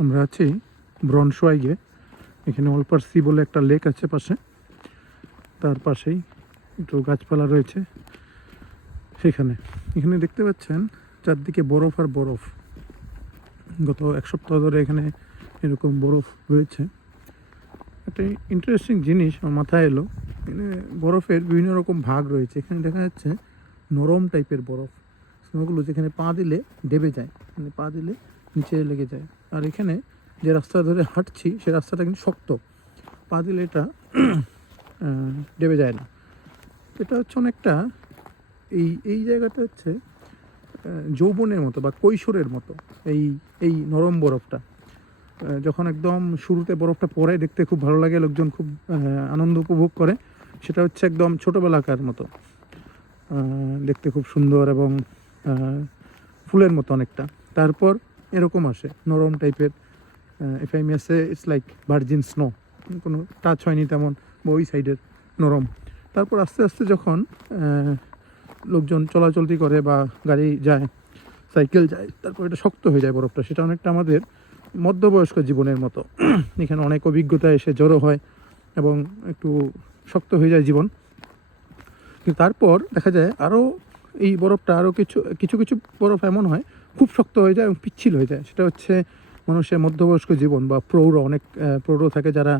আমরা আছি ব্রনশোয়াইগে। এখানে অলপার সি বলে একটা লেক আছে পাশে, তার পাশেই একটু গাছপালা রয়েছে। এখানে দেখতে পাচ্ছেন চারদিকে বরফ আর বরফ। গত এক সপ্তাহ ধরে এখানে এরকম বরফ রয়েছে। একটা ইন্টারেস্টিং জিনিস আমার মাথায় এলো, এখানে বরফের বিভিন্ন রকম ভাগ রয়েছে। এখানে দেখা যাচ্ছে নরম টাইপের বরফ, স্নোগুলো যেখানে পা দিলে দেবে যায়, মানে পা দিলে নিচে লেগে যায়। আর এখানে যে রাস্তা ধরে হাঁটছি সে রাস্তাটা কিন্তু শক্ত, পা দিলে এটা দেবে যায় না। এটা হচ্ছে অনেকটা এই জায়গাটা হচ্ছে যৌবনের মতো বা কৈশোরের মতো। এই নরম বরফটা যখন একদম শুরুতে বরফটা পড়ে দেখতে খুব ভালো লাগে, লোকজন খুব আনন্দ উপভোগ করে। সেটা হচ্ছে একদম ছোটোবেলাকার মতো, দেখতে খুব সুন্দর এবং ফুলের মতো অনেকটা। তারপর এরকম আসে নরম টাইপের, if I may say it's like virgin snow, কোনো টাচ হয়নি তেমন, বা ওই সাইডের নরম। তারপর আস্তে আস্তে যখন লোকজন চলাচলতি করে বা গাড়ি যায়, সাইকেল যায়, তারপর এটা শক্ত হয়ে যায় বরফটা। সেটা অনেকটা আমাদের মধ্যবয়স্ক জীবনের মতো। এখানে অনেক অভিজ্ঞতা এসে জড়ো হয় এবং একটু শক্ত হয়ে যায় জীবন। কিন্তু তারপর দেখা যায় আরও এই বরফটা আরও কিছু কিছু বরফ এমন হয় খুব শক্ত হয়ে যায় এবং পিচ্ছিল হয়ে যায়। সেটা হচ্ছে মানুষের মধ্যবয়স্ক জীবন বা প্রৌঢ়, অনেক প্রৌঢ় থাকে যারা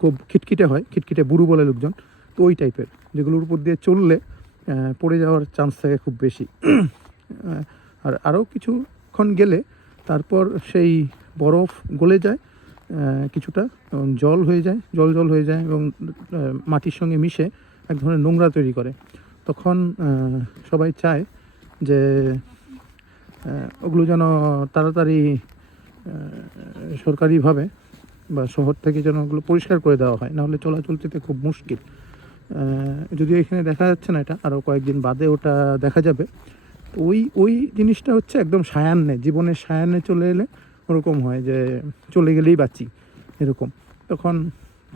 খুব খিটখিটে হয়, খিটখিটে বুড়ো বলে লোকজন। তো ওই টাইপের যেগুলোর উপর দিয়ে চললে পড়ে যাওয়ার চান্স থাকে খুব বেশি। আর আরও কিছুক্ষণ গেলে তারপর সেই বরফ গলে যায় কিছুটা, এবং জল হয়ে যায়, জল হয়ে যায় এবং মাটির সঙ্গে মিশে এক ধরনের নোংরা তৈরি করে। তখন সবাই চায় যে ওগুলো যেন তাড়াতাড়ি সরকারিভাবে বা শহর থেকে যেন ওগুলো পরিষ্কার করে দেওয়া হয়, নাহলে চলাচলতে খুব মুশকিল। যদিও এখানে দেখা যাচ্ছে না, এটা আরও কয়েকদিন বাদে ওটা দেখা যাবে। তো ওই জিনিসটা হচ্ছে একদম সায়ান্নে, জীবনের সায়ান্নে চলে এলে ওরকম হয় যে চলে গেলেই বাঁচি এরকম। তখন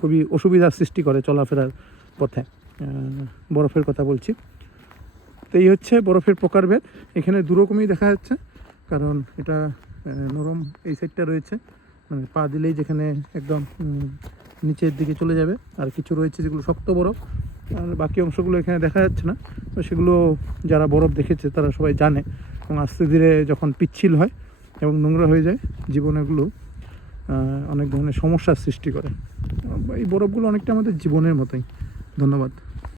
খুবই অসুবিধার সৃষ্টি করে চলাফেরার পথে। বরফের কথা বলছি। তো এই হচ্ছে বরফের প্রকারভেদ। এখানে দুরকমই দেখা যাচ্ছে, কারণ এটা নরম এই সাইডটা রয়েছে, মানে পা দিলেই যেখানে একদম নিচের দিকে চলে যাবে, আর কিছু রয়েছে যেগুলো শক্ত বরফ, আর বাকি অংশগুলো এখানে দেখা যাচ্ছে না। তো সেগুলো যারা বরফ দেখেছে তারা সবাই জানে, এবং আস্তে ধীরে যখন পিচ্ছিল হয় এবং নোংরা হয়ে যায়, জীবনেগুলো অনেক ধরনের সমস্যার সৃষ্টি করে। এই বরফগুলো অনেকটা আমাদের জীবনের মতোই। ধন্যবাদ।